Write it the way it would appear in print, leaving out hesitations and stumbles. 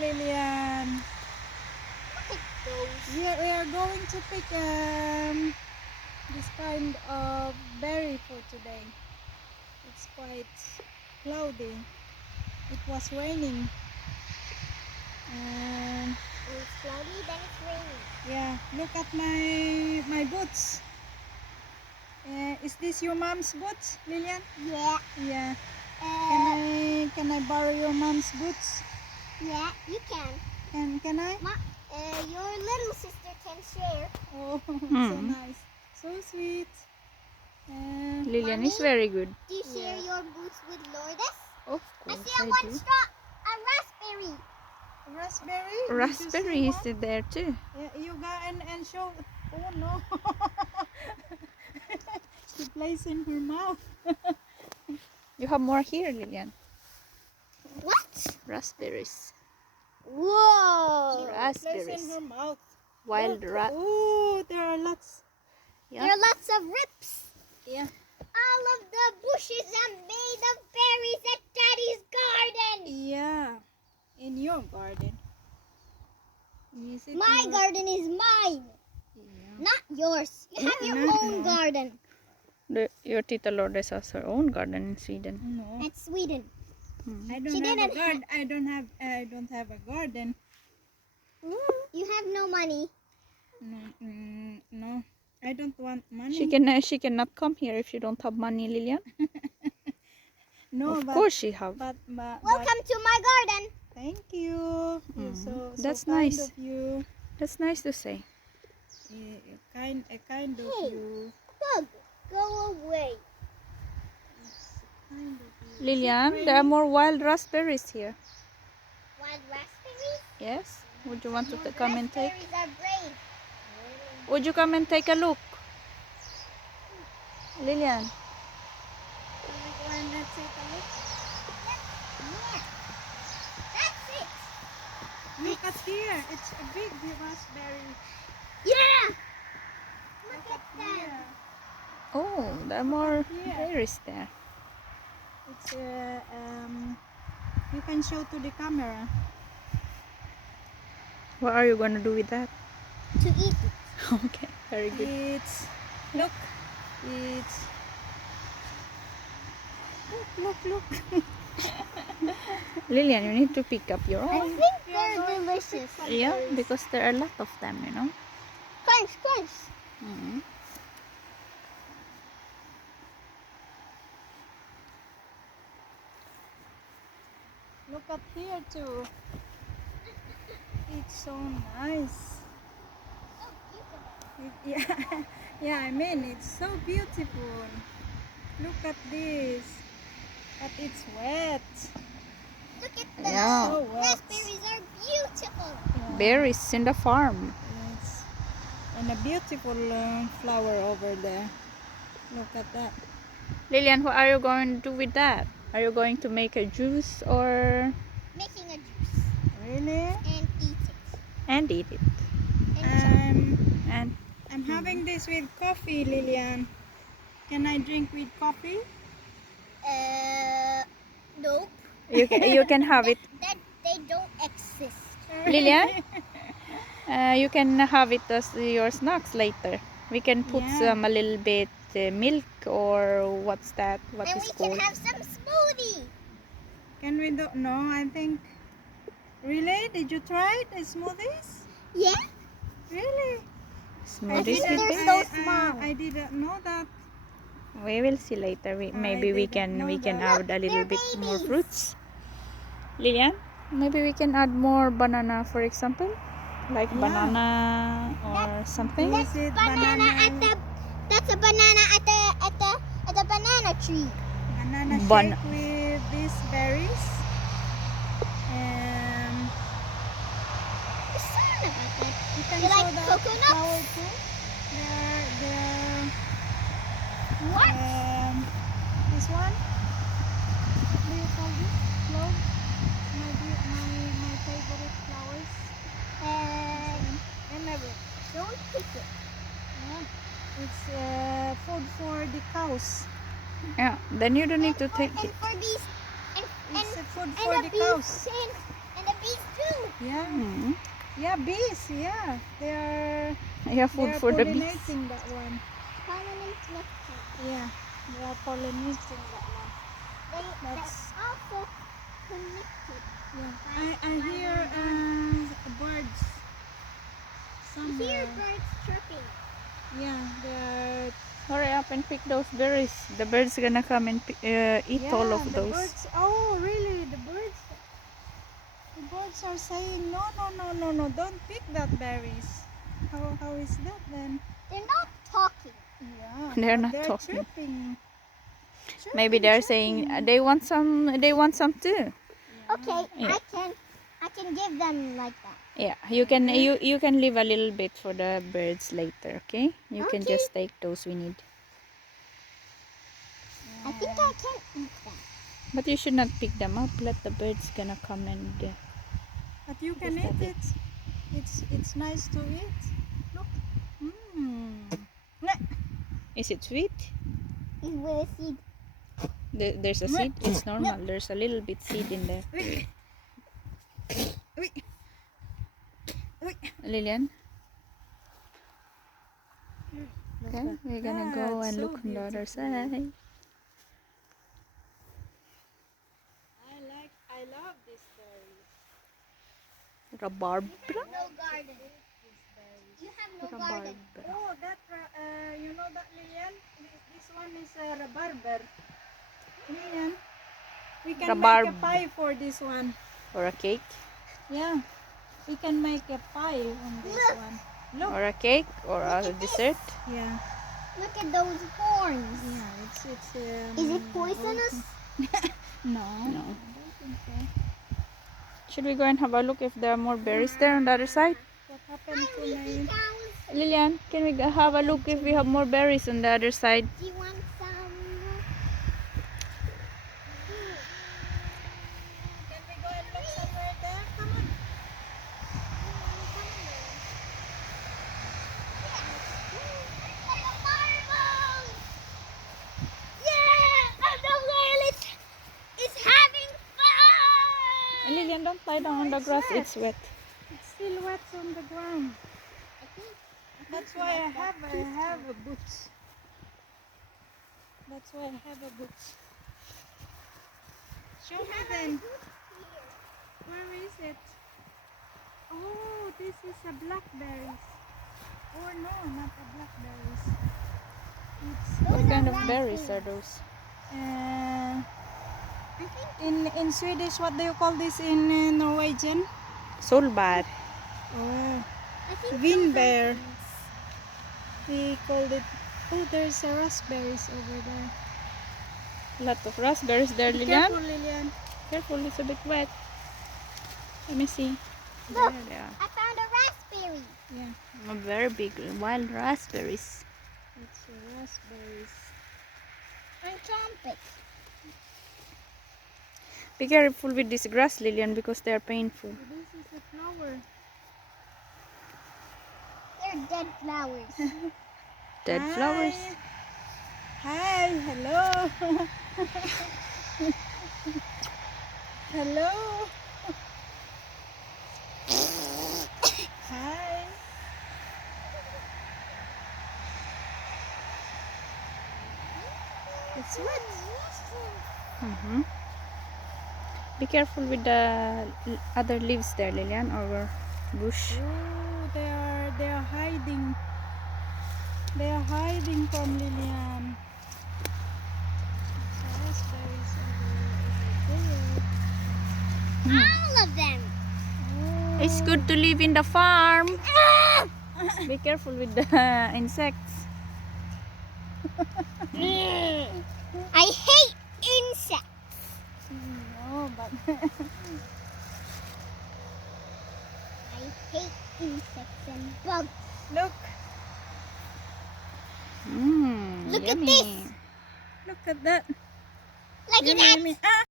Lilian. Look at those. We are going to pick this kind of berry for today. It's quite cloudy. It was raining. And It's cloudy, then it's raining. yeah, look at my boots. Is this your mom's boots, Lilian? Yeah. Yeah. Can I borrow your mom's boots? Yeah, you can. Can I? Your little sister can share. Oh, so nice. So sweet. Lilian is Mommy, very good. Do you share your boots with Lourdes? Of I course see a I one do. straw, a raspberry. Raspberry? Raspberry is there too. Yeah, you go and show. Oh no. She plays in her mouth. You have more here, Lilian. What? Raspberries. Whoa! Plays in Raspberries. her mouth. Wild rat. Oh, there are lots. Yeah. There are lots of rips. Yeah. All of the bushes are made of berries at Daddy's garden. Yeah. In your garden. Is it My your... garden is mine, Yeah. not yours. You have your No, own no. garden. Your Tita Lourdes has her own garden in Sweden. No. At Sweden. I She don't have a didn't garden. I don't have a garden. Ooh. You have no money. No. I don't want money. She cannot come here if you don't have money, Lilian. No, Of course she have. But Welcome to my garden. thank you. You're so That's kind nice. of you. That's nice to say. Kind of Hey. you. Bug, go away. Kind of you. Lilian, there are more wild raspberries here. Wild raspberries? Yes? Would you want to come and take? Raspberries are brave. Would you come and take a look? Lilian. Can we go and take a look? Yeah. That's it. Look at here. It's a big raspberry. Yeah. Look at them. Here. Oh, there are more Yeah. berries there. It's you can show to the camera. What are you going to do with that? To eat it. Okay, very good. It's look. It's look. Lilian, you need to pick up your I own. think they're delicious. Yeah, because there are a lot of them, you know. Crunch, crunch. Mm. Look up here too. It's so nice. Yeah, yeah. I mean, it's so beautiful. Look at this. But it's wet. Look at them. Yeah. So wet. Raspberries are beautiful. Yeah. Berries in the farm. Yes. And a beautiful flower over there. Look at that. Lilian, what are you going to do with that? Are you going to make a juice or Making a juice Really? and eat it. and eat it? Um, And I'm having this with coffee, Lilian. Can I drink with coffee? Nope. you can have it, That they don't exist. Lilian. You can have it as your snacks later. We can put Yeah. some a little bit milk or what's that? What And is we called? can have some smoothie. Can we do? No, I think. Really? Did you try the smoothies? Yeah. Really? Smoothies think with they're berries? so small. I didn't know that. We will see later. Maybe we didn't know can that. add a little they're bit more babies. fruits. Lilian, maybe we can add more banana, for example, like Yeah. banana or something. Is it Banana at the. That's a banana at the banana tree. banana Ban- shake with these berries? I saw about that. You can You show like the coconuts? flower too. They're What? this one. What do you call this? Clove. My favorite flowers. And never. Don't pick it. Yeah. It's food for the cows. Yeah, then you don't need to take and it. for these, and It's food and for the the bees cows. and the bees too. Yeah. Mm. Yeah, bees. Yeah, they are. Yeah, They food are for the bees. pollinating that one. Pollinate nectar. Yeah, they are pollinating that one. They're That's also connected. yeah. I hear birds You hear somewhere. birds chirping. Yeah, they are. Hurry up and pick those berries. The birds gonna come and eat Yeah, all of the those. birds. Oh, really? The birds. The birds are saying no, no, no, no, no. Don't pick that berries. How is that then? They're not talking. Yeah, They're but not they're talking. chirping. Maybe they're saying Chirping. they want some. They want some too. Okay, Yeah. I can give them like that. Yeah, you can leave a little bit for the birds later, okay? You can Okay. just take those we need. I think I can eat them. But you should not pick them up. Let the birds gonna come and But you can Just eat that it. It's nice to eat. Look. Mmm. Is it sweet? It's with a seed. There's a seed. It's normal. There's a little bit seed in there. Lillian. Okay, we're gonna go and so look on the other beautiful. side. I love this berries. Rhubarb. No garden. You have no garden. Oh, that you know that Lilian? This one is a rhubarber. Lilian, we can make a Rhubarb. pie for this one. Or a cake. Yeah, we can make a pie on this one. Look. Or a cake. Or a dessert. Yeah. Look at those horns. Yeah, it's. Is it poisonous? No. No. I don't think so. Should we go and have a look if there are more berries there on the other side? What happened to my? Lillian, can we go have a look if we have more berries on the other side? Do you want some? Can we go and look somewhere there? Come on. Yeah! And the girl is having fun! Lillian, don't lie down No, on the it's grass. wet. It's wet. It's still wet on the ground. That's why I have a boots. That's why I have a boots. Show me then. Where is it? Oh, this is a blackberries. Or no, not a blackberries. It's What kind of berries are those? in Swedish, what do you call this in Norwegian? Solbär. Oh, I think vinbär. We called it. Oh, there's a raspberries over there. Lot of raspberries there, Be Lillian. careful, Lilian. Careful, it's a bit wet. Let me see. Look, There they are. I found a raspberry. Yeah, A very big wild raspberries. it's raspberries. And trumpet. Be careful with this grass, Lillian, because they are painful. This is a flower. They're dead flowers. Dead flowers. Hi, hello. Hello. Hi. It's wet. Be careful with the other leaves there, Lillian, or bush. Oh, they are hiding. They are hiding from Lilian. Raspberries over there. All of them. Oh. It's good to live in the farm. Be careful with the insects. I hate insects. No, but I hate insects and bugs. look, Look at Yummy. this. look at that. Look at Yummy, that. yummy. Ah!